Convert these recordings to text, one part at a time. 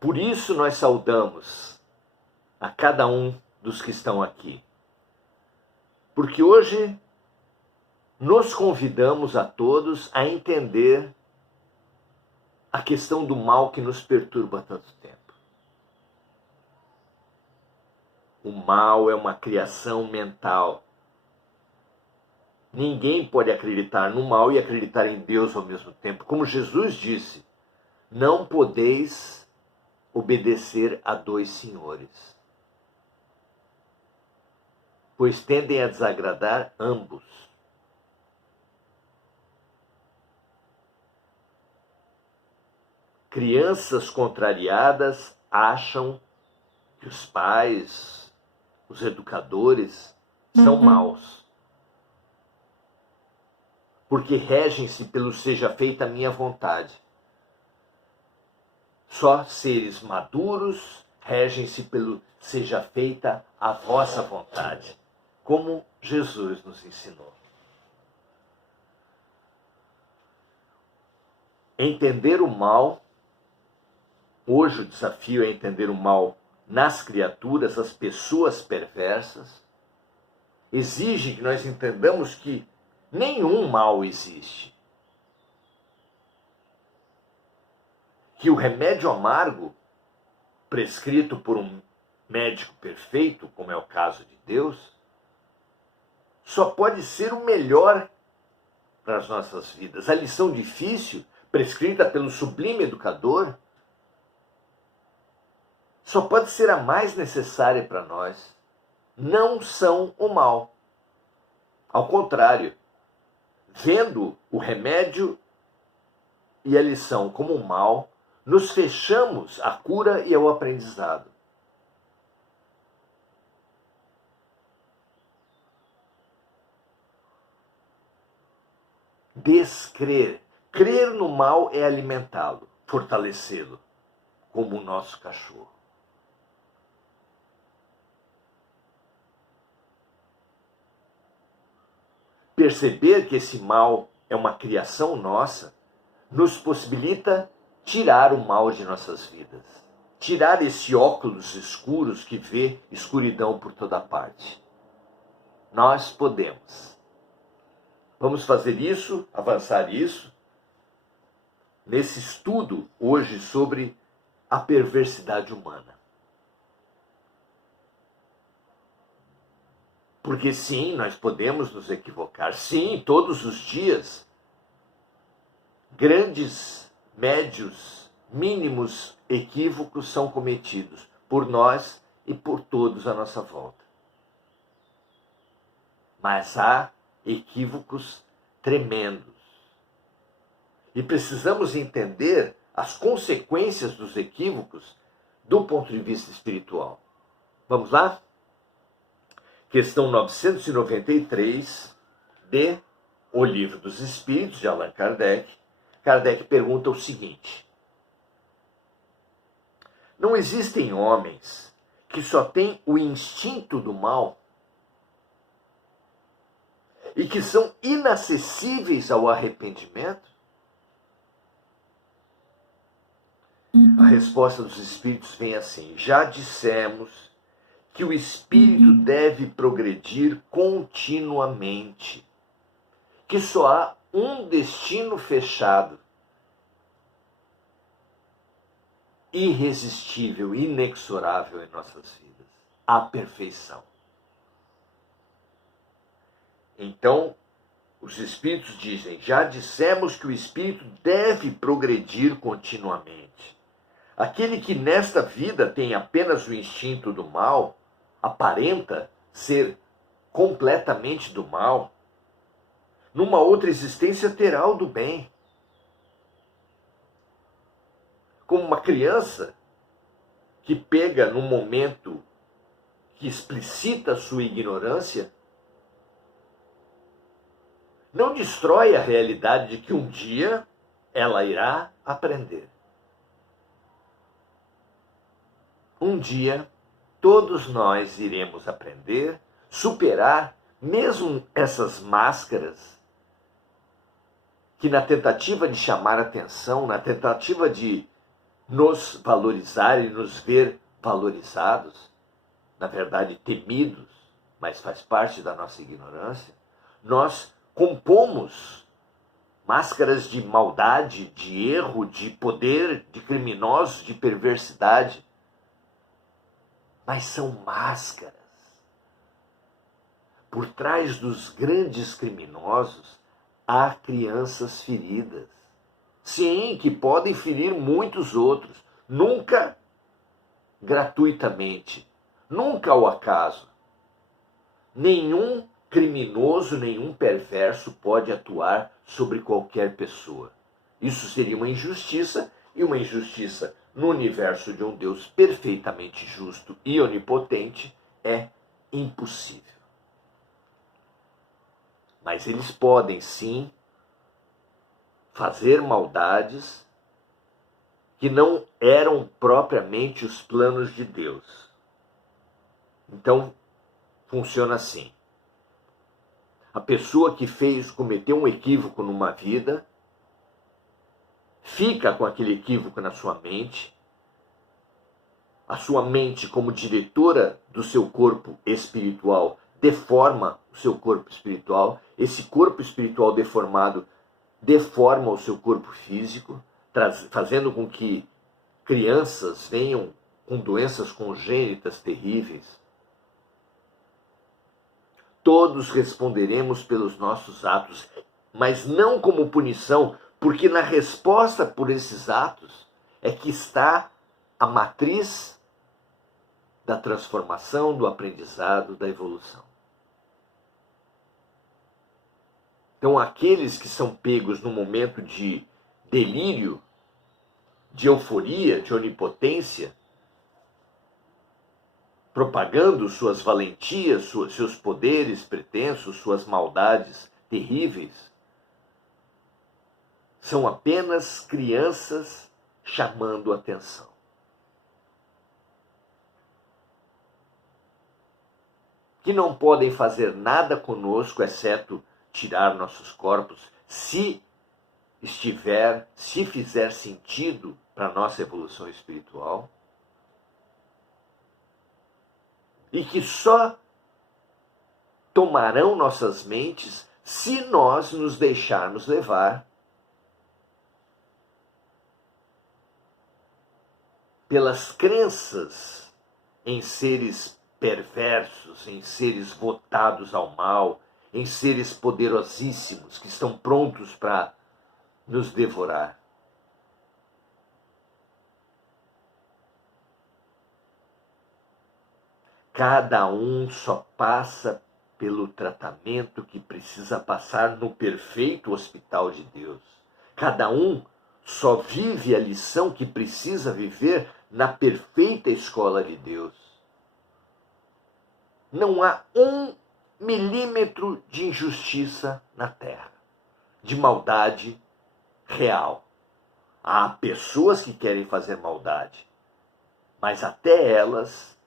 Por isso nós saudamos a cada um dos que estão aqui. Porque hoje nos convidamos a todos a entender a questão do mal que nos perturba há tanto tempo. O mal é uma criação mental. Ninguém pode acreditar no mal e acreditar em Deus ao mesmo tempo. Como Jesus disse, não podeis obedecer a dois senhores, pois tendem a desagradar ambos. Crianças contrariadas acham que os pais, os educadores, são maus, porque regem-se pelo seja feita a minha vontade. Só seres maduros regem-se pelo seja feita a vossa vontade, como Jesus nos ensinou. Entender o mal, hoje o desafio é entender o mal nas criaturas, as pessoas perversas, exige que nós entendamos que nenhum mal existe. Que o remédio amargo, prescrito por um médico perfeito, como é o caso de Deus, só pode ser o melhor para as nossas vidas. A lição difícil, prescrita pelo sublime educador, só pode ser a mais necessária para nós. Não são o mal. Ao contrário, vendo o remédio e a lição como um mal, nos fechamos à cura e ao aprendizado. Descrer. Crer no mal é alimentá-lo, fortalecê-lo, como o nosso cachorro. Perceber que esse mal é uma criação nossa nos possibilita tirar o mal de nossas vidas. Tirar esse óculos escuros que vê escuridão por toda parte. Nós podemos. Vamos fazer isso, avançar isso, nesse estudo hoje sobre a perversidade humana. Porque sim, nós podemos nos equivocar. Sim, todos os dias, grandes, médios, mínimos equívocos são cometidos por nós e por todos à nossa volta. Mas há equívocos tremendos. E precisamos entender as consequências dos equívocos do ponto de vista espiritual. Vamos lá? Questão 993 de O Livro dos Espíritos, de Allan Kardec. Kardec pergunta o seguinte: não existem homens que só têm o instinto do mal e que são inacessíveis ao arrependimento? A resposta dos Espíritos vem assim: já dissemos que o espírito deve progredir continuamente, que só há um destino fechado, irresistível, inexorável em nossas vidas: a perfeição. Então, os Espíritos dizem, já dissemos que o espírito deve progredir continuamente. Aquele que nesta vida tem apenas o instinto do mal, aparenta ser completamente do mal, numa outra existência terá o do bem. Como uma criança que pega num momento que explicita sua ignorância, não destrói a realidade de que um dia ela irá aprender. Um dia, todos nós iremos aprender, superar mesmo essas máscaras que, na tentativa de chamar atenção, na tentativa de nos valorizar e nos ver valorizados, na verdade temidos, mas faz parte da nossa ignorância, nós compomos máscaras de maldade, de erro, de poder, de criminosos, de perversidade. Mas são máscaras. Por trás dos grandes criminosos há crianças feridas. Sim, que podem ferir muitos outros. Nunca gratuitamente. Nunca ao acaso. Nenhum criminoso, nenhum perverso pode atuar sobre qualquer pessoa. Isso seria uma injustiça, e uma injustiça no universo de um Deus perfeitamente justo e onipotente é impossível. Mas eles podem sim fazer maldades que não eram propriamente os planos de Deus. Então, funciona assim. A pessoa que cometeu um equívoco numa vida, fica com aquele equívoco na sua mente. A sua mente, como diretora do seu corpo espiritual, deforma o seu corpo espiritual. Esse corpo espiritual deformado deforma o seu corpo físico, fazendo com que crianças venham com doenças congênitas terríveis. Todos responderemos pelos nossos atos, mas não como punição, porque na resposta por esses atos é que está a matriz da transformação, do aprendizado, da evolução. Então, aqueles que são pegos no momento de delírio, de euforia, de onipotência, propagando suas valentias, seus poderes pretensos, suas maldades terríveis, são apenas crianças chamando atenção. Que não podem fazer nada conosco, exceto tirar nossos corpos, se fizer sentido para a nossa evolução espiritual. E que só tomarão nossas mentes se nós nos deixarmos levar pelas crenças em seres perversos, em seres votados ao mal, em seres poderosíssimos que estão prontos para nos devorar. Cada um só passa pelo tratamento que precisa passar no perfeito hospital de Deus. Cada um só vive a lição que precisa viver na perfeita escola de Deus. Não há 1 milímetro de injustiça na Terra, de maldade real. Há pessoas que querem fazer maldade, mas até elas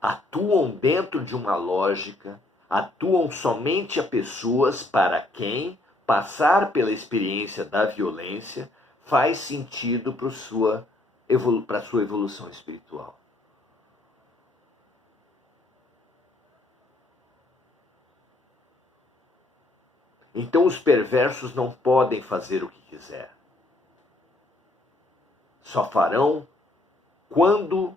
atuam dentro de uma lógica, atuam somente a pessoas para quem passar pela experiência da violência faz sentido para a sua evolução espiritual. Então os perversos não podem fazer o que quiser. Só farão quando,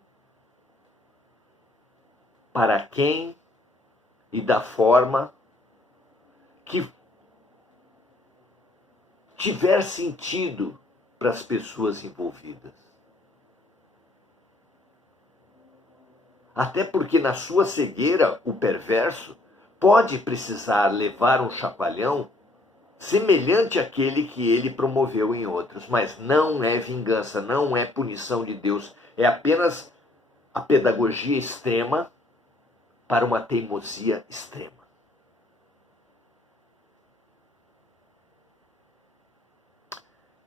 para quem e da forma que tiver sentido para as pessoas envolvidas. Até porque na sua cegueira, o perverso pode precisar levar um chacoalhão semelhante àquele que ele promoveu em outros, mas não é vingança, não é punição de Deus, é apenas a pedagogia extrema para uma teimosia extrema.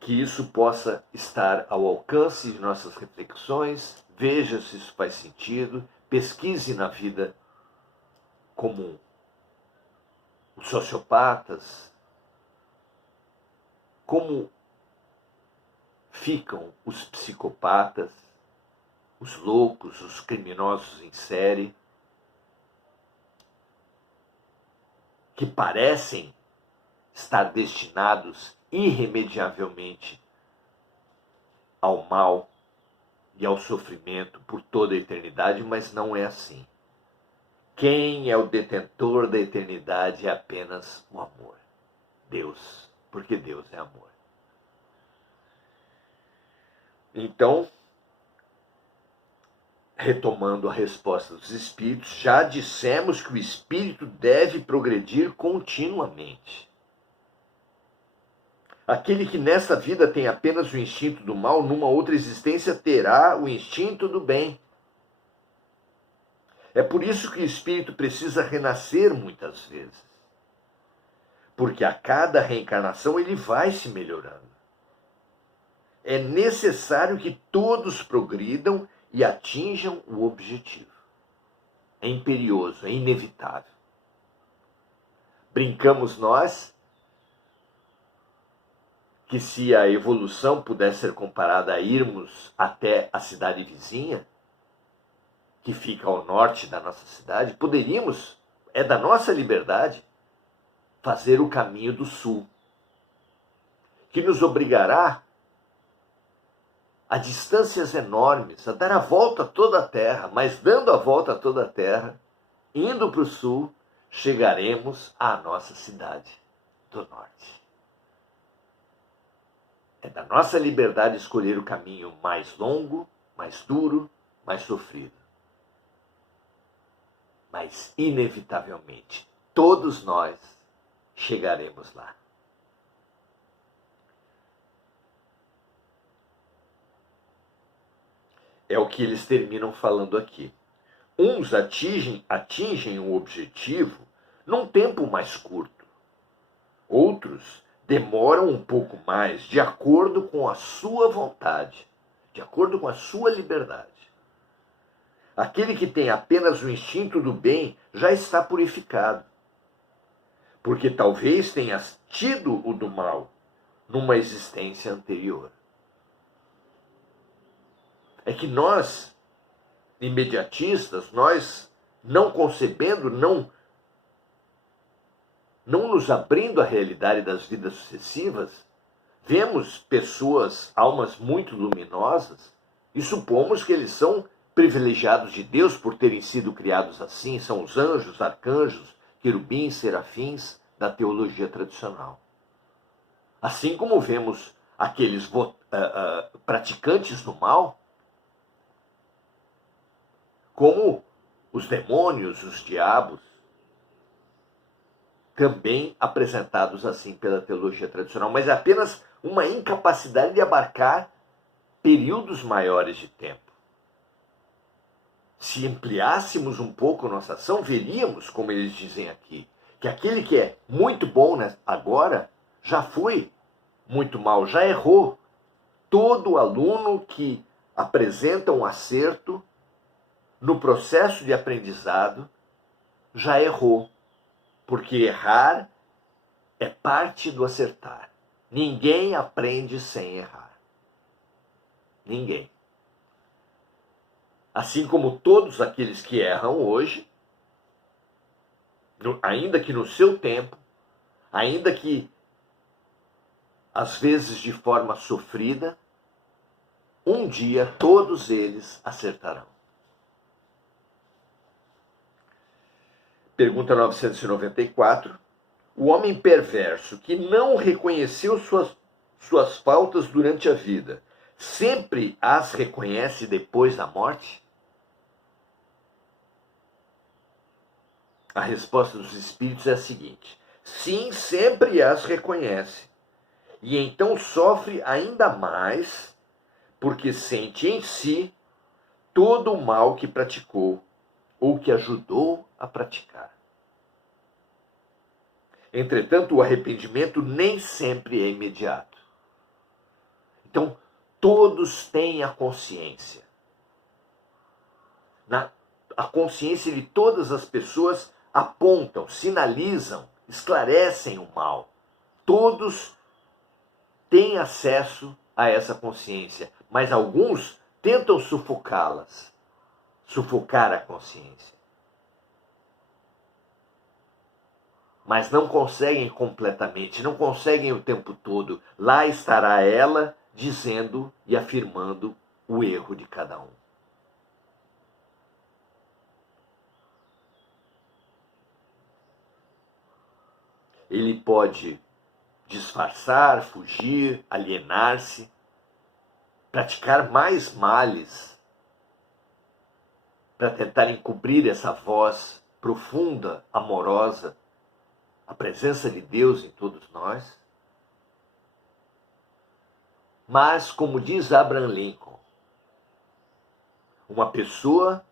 Que isso possa estar ao alcance de nossas reflexões, veja se isso faz sentido, pesquise na vida comum. Os sociopatas, como ficam os psicopatas, os loucos, os criminosos em série, que parecem estar destinados irremediavelmente ao mal e ao sofrimento por toda a eternidade, mas não é assim. Quem é o detentor da eternidade é apenas o amor. Deus, porque Deus é amor. Então, retomando a resposta dos espíritos, já dissemos que o espírito deve progredir continuamente. Aquele que nesta vida tem apenas o instinto do mal, numa outra existência terá o instinto do bem. É por isso que o espírito precisa renascer muitas vezes. Porque a cada reencarnação ele vai se melhorando. É necessário que todos progridam e atinjam o objetivo. É imperioso, é inevitável. Brincamos nós que se a evolução pudesse ser comparada a irmos até a cidade vizinha, que fica ao norte da nossa cidade, poderíamos, é da nossa liberdade, fazer o caminho do sul, que nos obrigará a distâncias enormes, a dar a volta a toda a Terra, mas dando a volta a toda a Terra, indo para o sul, chegaremos à nossa cidade do norte. É da nossa liberdade escolher o caminho mais longo, mais duro, mais sofrido. Mas, inevitavelmente, todos nós chegaremos lá. É o que eles terminam falando aqui. Uns atingem o objetivo num tempo mais curto. Outros demoram um pouco mais, de acordo com a sua vontade, de acordo com a sua liberdade. Aquele que tem apenas o instinto do bem já está purificado, porque talvez tenha tido o do mal numa existência anterior. É que nós, imediatistas, nós não concebendo, não nos abrindo à realidade das vidas sucessivas, vemos pessoas, almas muito luminosas, e supomos que eles são privilegiados de Deus por terem sido criados assim, são os anjos, arcanjos, querubins, serafins da teologia tradicional. Assim como vemos aqueles praticantes do mal, como os demônios, os diabos, também apresentados assim pela teologia tradicional, mas é apenas uma incapacidade de abarcar períodos maiores de tempo. Se ampliássemos um pouco a nossa ação, veríamos, como eles dizem aqui, que aquele que é muito bom agora já foi muito mal, já errou. Todo aluno que apresenta um acerto no processo de aprendizado já errou. Porque errar é parte do acertar. Ninguém aprende sem errar. Ninguém. Assim como todos aqueles que erram hoje, ainda que no seu tempo, ainda que às vezes de forma sofrida, um dia todos eles acertarão. Pergunta 994. O homem perverso que não reconheceu suas faltas durante a vida, sempre as reconhece depois da morte? A resposta dos espíritos é a seguinte: sim, sempre as reconhece. E então sofre ainda mais, porque sente em si todo o mal que praticou ou que ajudou a praticar. Entretanto, o arrependimento nem sempre é imediato. Então, todos têm a consciência. A consciência de todas as pessoas apontam, sinalizam, esclarecem o mal. Todos têm acesso a essa consciência, mas alguns tentam sufocá-las, sufocar a consciência. Mas não conseguem completamente, não conseguem o tempo todo. Lá estará ela dizendo e afirmando o erro de cada um. Ele pode disfarçar, fugir, alienar-se, praticar mais males para tentar encobrir essa voz profunda, amorosa, a presença de Deus em todos nós. Mas, como diz Abraham Lincoln, uma pessoa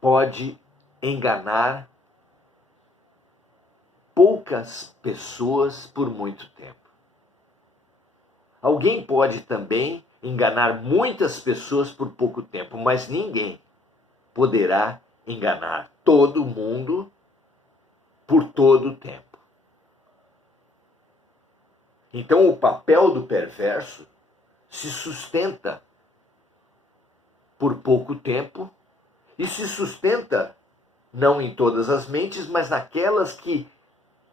pode enganar poucas pessoas por muito tempo. Alguém pode também enganar muitas pessoas por pouco tempo, mas ninguém poderá enganar todo mundo por todo o tempo. Então o papel do perverso se sustenta por pouco tempo e se sustenta não em todas as mentes, mas naquelas que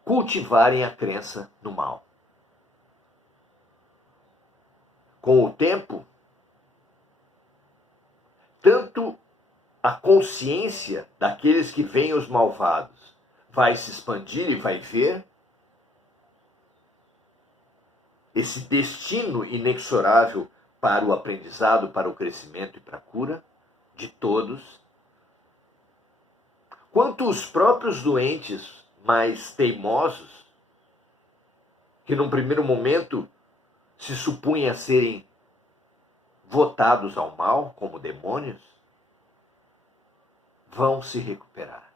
cultivarem a crença no mal. Com o tempo, tanto a consciência daqueles que veem os malvados vai se expandir e vai ver esse destino inexorável para o aprendizado, para o crescimento e para a cura de todos, quanto os próprios doentes mais teimosos, que num primeiro momento se supunha serem votados ao mal, como demônios, vão se recuperar.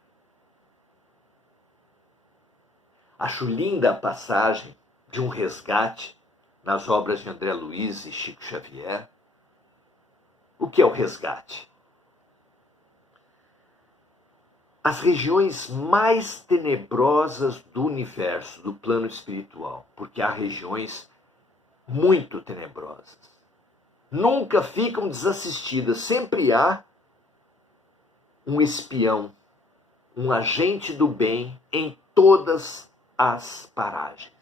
Acho linda a passagem de um resgate nas obras de André Luiz e Chico Xavier. O que é o resgate? As regiões mais tenebrosas do universo, do plano espiritual, porque há regiões muito tenebrosas, nunca ficam desassistidas, sempre há um espião, um agente do bem em todas as paragens.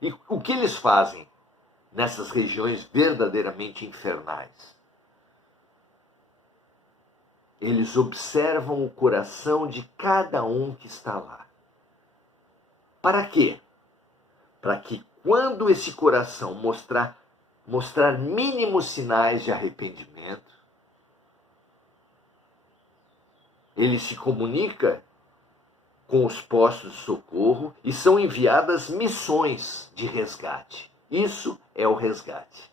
E o que eles fazem nessas regiões verdadeiramente infernais? Eles observam o coração de cada um que está lá. Para quê? Para que quando esse coração mostrar mínimos sinais de arrependimento, ele se comunica com os postos de socorro e são enviadas missões de resgate. Isso é o resgate.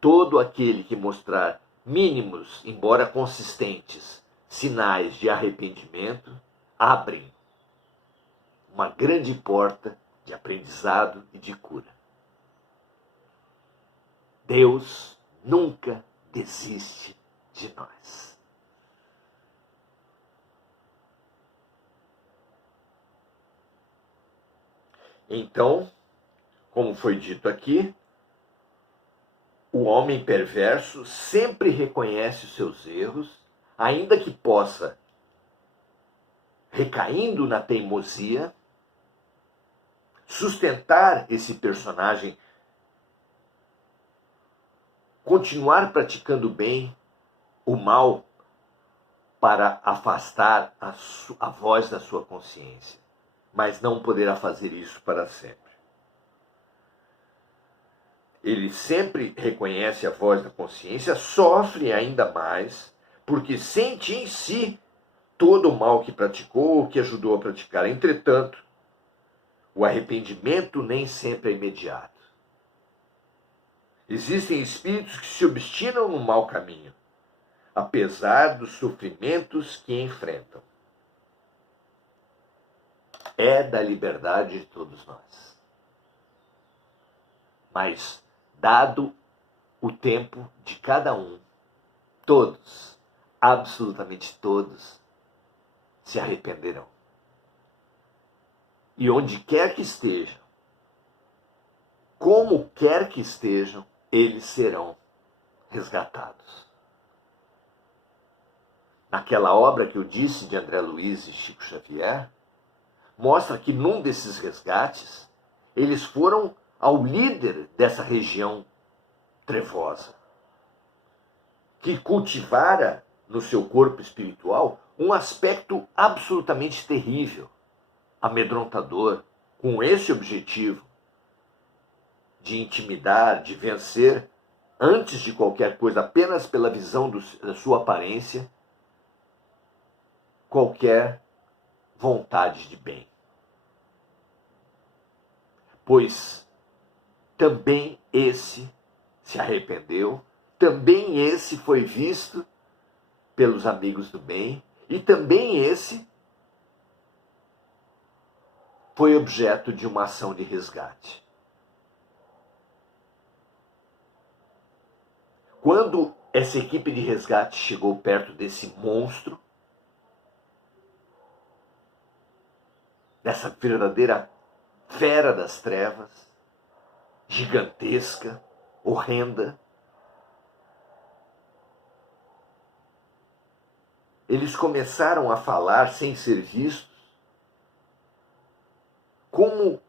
Todo aquele que mostrar mínimos, embora consistentes, sinais de arrependimento, abrem uma grande porta de aprendizado e de cura. Deus nunca desiste de nós. Então, como foi dito aqui, o homem perverso sempre reconhece os seus erros, ainda que possa, recaindo na teimosia, sustentar esse personagem, continuar praticando bem o mal para afastar a voz da sua consciência, mas não poderá fazer isso para sempre. Ele sempre reconhece a voz da consciência, sofre ainda mais, porque sente em si todo o mal que praticou ou que ajudou a praticar. Entretanto, o arrependimento nem sempre é imediato. Existem espíritos que se obstinam no mau caminho, apesar dos sofrimentos que enfrentam. É da liberdade de todos nós. Mas, dado o tempo de cada um, todos, absolutamente todos, se arrependerão. E onde quer que estejam, como quer que estejam, eles serão resgatados. Naquela obra que eu disse de André Luiz e Chico Xavier, mostra que num desses resgates, eles foram ao líder dessa região trevosa, que cultivara no seu corpo espiritual um aspecto absolutamente terrível, amedrontador, com esse objetivo de intimidar, de vencer, antes de qualquer coisa, apenas pela visão da sua aparência, qualquer vontade de bem. Pois também esse se arrependeu, também esse foi visto pelos amigos do bem, e também esse foi objeto de uma ação de resgate. Quando essa equipe de resgate chegou perto desse monstro, dessa verdadeira fera das trevas, gigantesca, horrenda, eles começaram a falar sem ser vistos, como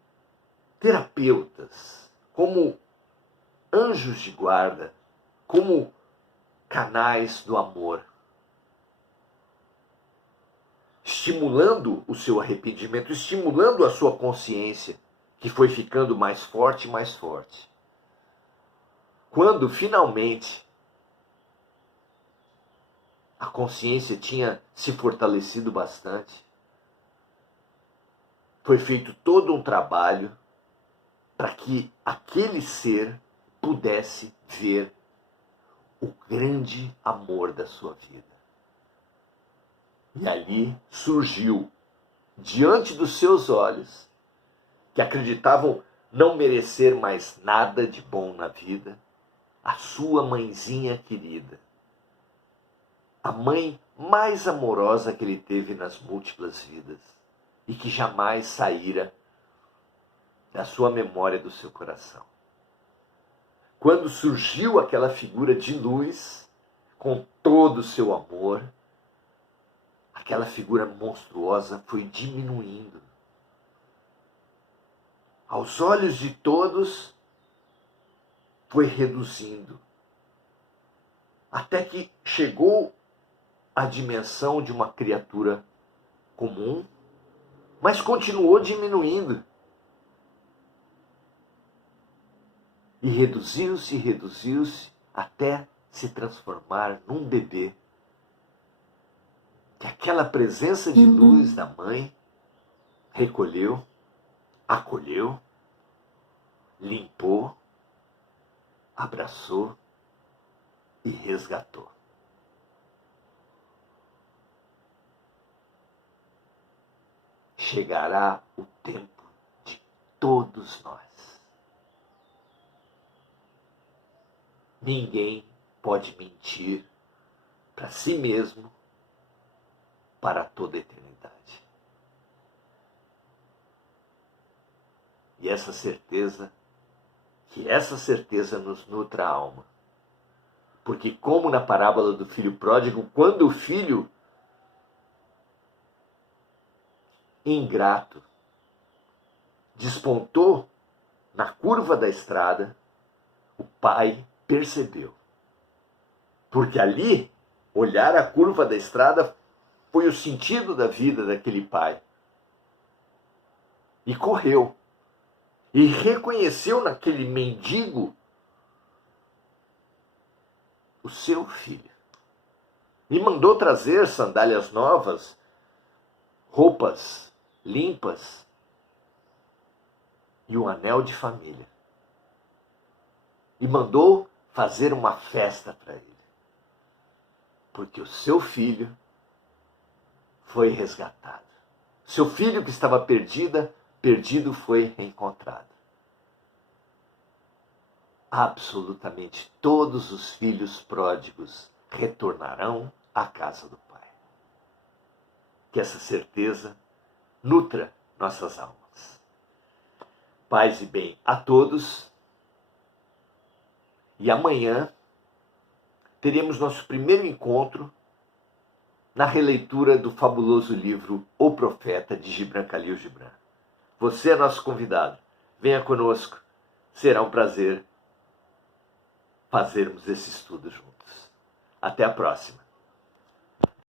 terapeutas, como anjos de guarda, como canais do amor, estimulando o seu arrependimento, estimulando a sua consciência, que foi ficando mais forte e mais forte. Quando finalmente a consciência tinha se fortalecido bastante, foi feito todo um trabalho para que aquele ser pudesse ver o grande amor da sua vida. E ali surgiu, diante dos seus olhos, que acreditavam não merecer mais nada de bom na vida, a sua mãezinha querida. A mãe mais amorosa que ele teve nas múltiplas vidas e que jamais saíra da sua memória, do seu coração. Quando surgiu aquela figura de luz, com todo o seu amor, aquela figura monstruosa foi diminuindo. Aos olhos de todos, foi reduzindo. Até que chegou à dimensão de uma criatura comum, mas continuou diminuindo. E reduziu-se, até se transformar num bebê. Que aquela presença de luz da mãe recolheu, acolheu, limpou, abraçou e resgatou. Chegará o tempo de todos nós. Ninguém pode mentir para si mesmo para toda a eternidade. E essa certeza nos nutra a alma. Porque como na parábola do filho pródigo, quando o filho ingrato despontou na curva da estrada, o pai percebeu. Porque ali, olhar a curva da estrada foi o sentido da vida daquele pai. E correu. E reconheceu naquele mendigo o seu filho. E mandou trazer sandálias novas, roupas limpas e um anel de família. E mandou fazer uma festa para ele. Porque o seu filho foi resgatado. Seu filho que estava perdido foi reencontrado. Absolutamente todos os filhos pródigos retornarão à casa do Pai. Que essa certeza nutra nossas almas. paz e bem a todos. E amanhã teremos nosso primeiro encontro na releitura do fabuloso livro O Profeta, de Gibran Khalil Gibran. Você é nosso convidado. Venha conosco. Será um prazer fazermos esse estudo juntos. Até a próxima.